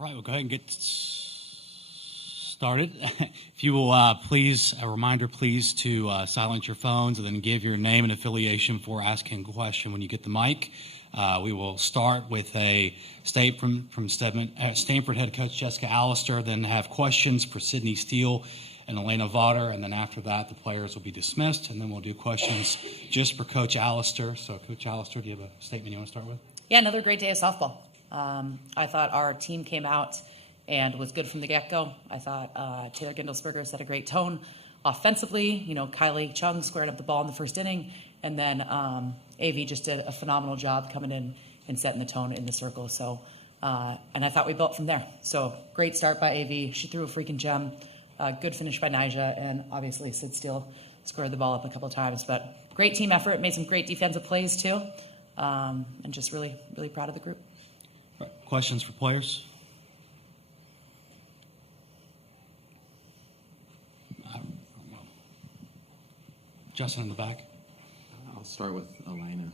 All right, we'll go ahead and get started. If you will please, a reminder please to silence your phones and then give your name and affiliation for asking a question when you get the mic. We will start with a statement from Stanford head coach Jessica Allister, then have questions for Sydney Steele and Elena Vaughter, and then after that the players will be dismissed, and then we'll do questions just for Coach Allister. So Coach Allister, do you have a statement you want to start with? Yeah, another great day of softball. I thought our team came out and was good from the get-go. I thought Taylor Gindelsberger set a great tone offensively. You know, Kylie Chung squared up the ball in the first inning, and then AV just did a phenomenal job coming in and setting the tone in the circle. So, and I thought we built from there. So great start by AV. She threw a freaking gem. Good finish by Nyjah, and obviously Sid Steele squared the ball up a couple of times. But great team effort. Made some great defensive plays too, and just really, really proud of the group. Right. Questions for players? Justin in the back. I'll start with Elena.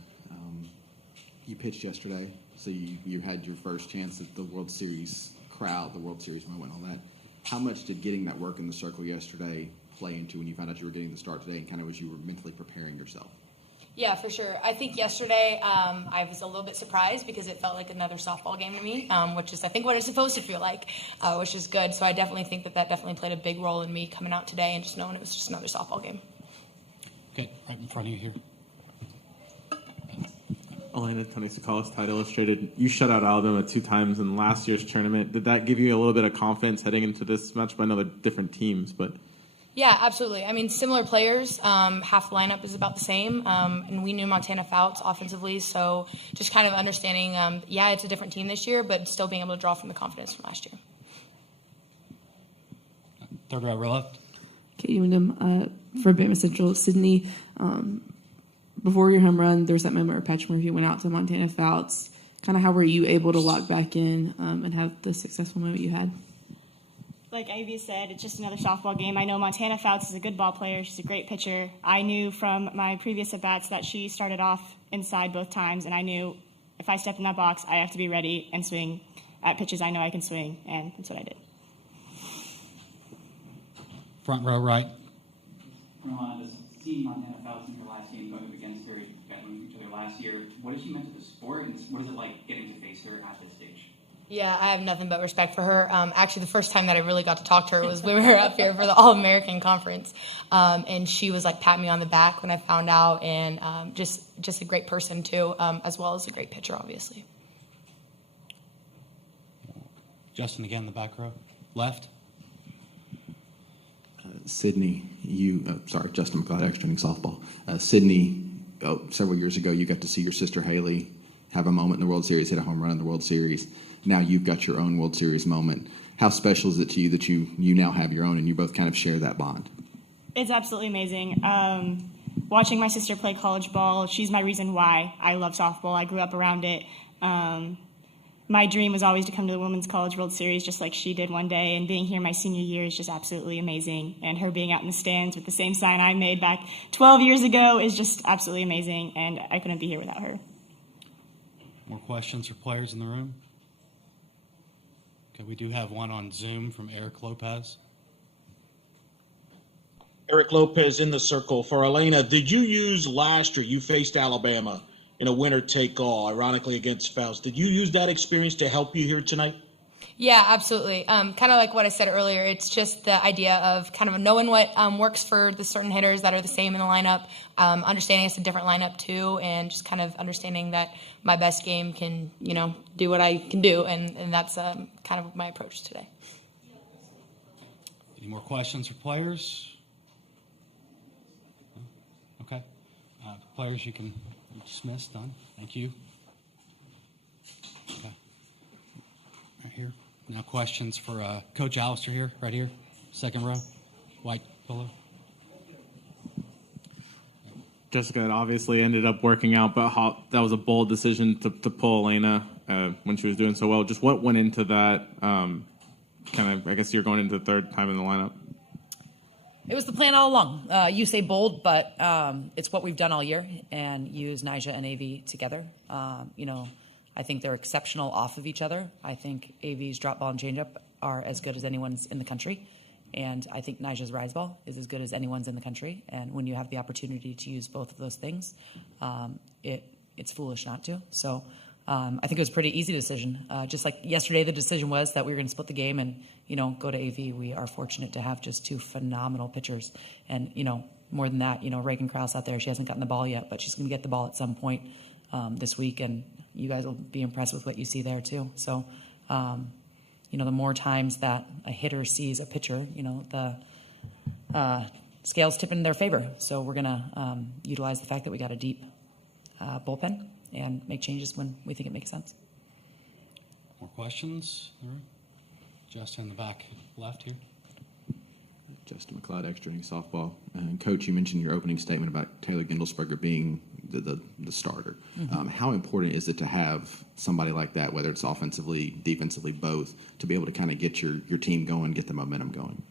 You pitched yesterday, so you had your first chance at the World Series crowd, the World Series moment, all that. How much did getting that work in the circle yesterday play into when you found out you were getting the start today, and kind of as you were mentally preparing yourself? Yeah, for sure. I think yesterday I was a little bit surprised because it felt like another softball game to me, which is I think what it's supposed to feel like, which is good. So I definitely think that definitely played a big role in me coming out today and just knowing it was just another softball game. Okay, right in front of you here. Elena, Tennessee College Title Illustrated. You shut out Alabama 2 times in last year's tournament. Did that give you a little bit of confidence heading into this match? I know they're different teams, but... Yeah, absolutely. I mean, similar players. Half the lineup is about the same, and we knew Montana Fouts offensively, so just kind of understanding, yeah, it's a different team this year, but still being able to draw from the confidence from last year. Third row left. Katie Wyndham for Bama Central. Sydney, before your home run, there's that moment where Patrick Murphy went out to Montana Fouts. Kind of how were you able to lock back in and have the successful moment you had? Like Ivy said, it's just another softball game. I know Montana Fouts is a good ball player. She's a great pitcher. I knew from my previous at-bats that she started off inside both times, and I knew if I step in that box, I have to be ready and swing at pitches I know I can swing, and that's what I did. Front row right. From seeing Montana Fouts in your last game going up against her, you got to each other last year. What has she meant to the sport, and what is it like getting to face her at this stage? Yeah, I have nothing but respect for her. Actually, the first time that I really got to talk to her was when we were up here for the All-American Conference. And she was like patting me on the back when I found out, and just a great person too, as well as a great pitcher, obviously. Justin again in the back row. Left. Sydney, Justin McLeod, extra-inning softball. Sydney, several years ago, you got to see your sister Haley have a moment in the World Series, hit a home run in the World Series. Now you've got your own World Series moment. How special is it to you that you now have your own and you both kind of share that bond? It's absolutely amazing. Watching my sister play college ball, she's my reason why I love softball. I grew up around it. My dream was always to come to the Women's College World Series just like she did one day, and being here my senior year is just absolutely amazing. And her being out in the stands with the same sign I made back 12 years ago is just absolutely amazing, and I couldn't be here without her. More questions for players in the room? Okay, we do have one on Zoom from Eric Lopez. Eric Lopez in the circle. For Elena, did you use last year, you faced Alabama in a winner-take-all, ironically against Fouts. Did you use that experience to help you here tonight? Yeah, absolutely. Kind of like what I said earlier, it's just the idea of kind of knowing what works for the certain hitters that are the same in the lineup, understanding it's a different lineup too, and just kind of understanding that my best game can, do what I can do, and that's kind of my approach today. Any more questions for players? Okay. Players, you can dismiss. Done. Thank you. Okay. Right here. Now questions for Coach Allister here, right here, second row, white polo. Jessica, it obviously ended up working out, but that was a bold decision to pull Elena when she was doing so well. Just what went into that? I guess you're going into the third time in the lineup. It was the plan all along. You say bold, but it's what we've done all year, and use Nyjah and AV together. I think they're exceptional off of each other. I think AV's drop ball and changeup are as good as anyone's in the country. And I think Nija's rise ball is as good as anyone's in the country. And when you have the opportunity to use both of those things, it's foolish not to. So I think it was a pretty easy decision. Just like yesterday, the decision was that we were going to split the game and, go to AV. We are fortunate to have just two phenomenal pitchers. And, more than that, Reagan Krause out there, she hasn't gotten the ball yet, but she's going to get the ball at some point this week. And you guys will be impressed with what you see there too. So, the more times that a hitter sees a pitcher, the scales tip in their favor. So we're going to utilize the fact that we got a deep bullpen and make changes when we think it makes sense. More questions? All right. Justin in the back left here. Justin McLeod, extra inning softball. And Coach, you mentioned your opening statement about Taylor Gindelsberger being the starter. Mm-hmm. How important is it to have somebody like that, whether it's offensively, defensively, both, to be able to kind of get your team going, get the momentum going?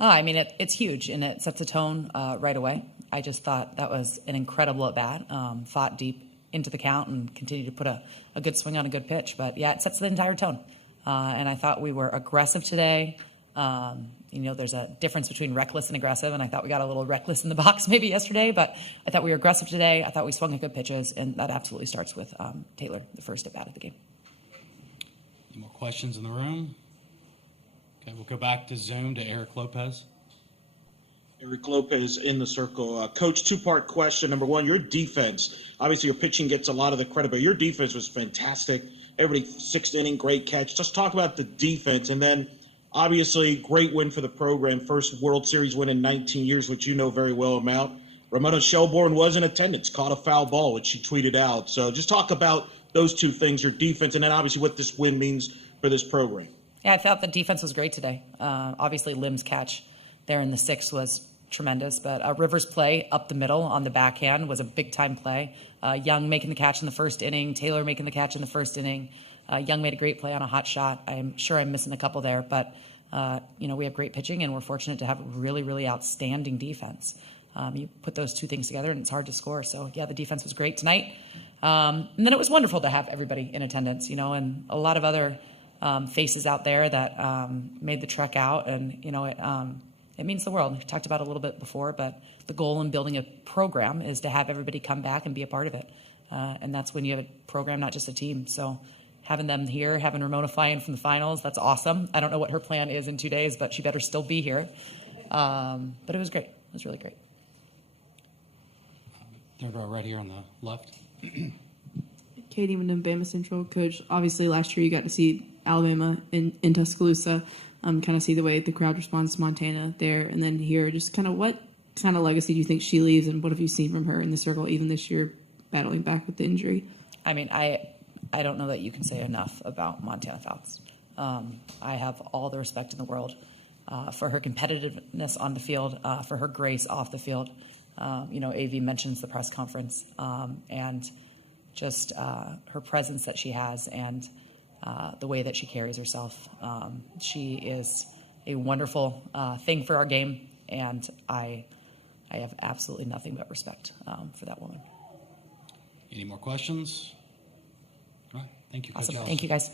It's huge, and it sets a tone right away. I just thought that was an incredible at-bat, fought deep into the count and continued to put a good swing on a good pitch. But, yeah, it sets the entire tone. And I thought we were aggressive today. There's a difference between reckless and aggressive, and I thought we got a little reckless in the box maybe yesterday, but I thought we were aggressive today. I thought we swung at good pitches, and that absolutely starts with Taylor, the first at-bat of the game. Any more questions in the room? Okay, we'll go back to Zoom to Eric Lopez. Eric Lopez in the circle. Coach, two-part question. Number one, your defense. Obviously, your pitching gets a lot of the credit, but your defense was fantastic. Everybody, sixth inning, great catch. Just talk about the defense, and then obviously, great win for the program. First World Series win in 19 years, which you know very well about. Ramona Shelbourne was in attendance, caught a foul ball, which she tweeted out. So just talk about those two things, your defense, and then obviously what this win means for this program. Yeah, I thought the defense was great today. Obviously, Lim's catch there in the sixth was tremendous, but Rivers' play up the middle on the backhand was a big-time play. Young making the catch in the first inning, Taylor making the catch in the first inning. Young made a great play on a hot shot. I'm sure I'm missing a couple there, but we have great pitching, and we're fortunate to have really, really outstanding defense. You put those two things together, and it's hard to score. So, yeah, the defense was great tonight. And then it was wonderful to have everybody in attendance, and a lot of other faces out there that made the trek out, and, it means the world. We talked about it a little bit before, but the goal in building a program is to have everybody come back and be a part of it. And that's when you have a program, not just a team. So having them here, having Ramona fly in from the finals, that's awesome. I don't know what her plan is in 2 days, but she better still be here. But it was great. It was really great. Third row right here on the left. Katie with Bama Central. Coach, obviously last year you got to see Alabama in Tuscaloosa, kind of see the way the crowd responds to Montana there, and then here, just kind of what kind of legacy do you think she leaves, and what have you seen from her in the circle, even this year, battling back with the injury? I don't know that you can say enough about Montana Fouts. I have all the respect in the world for her competitiveness on the field, for her grace off the field. AV mentions the press conference, and just her presence that she has, and the way that she carries herself. She is a wonderful thing for our game, and I have absolutely nothing but respect for that woman. Any more questions? All right. Thank you, Coach Awesome. Allison. Thank you, guys.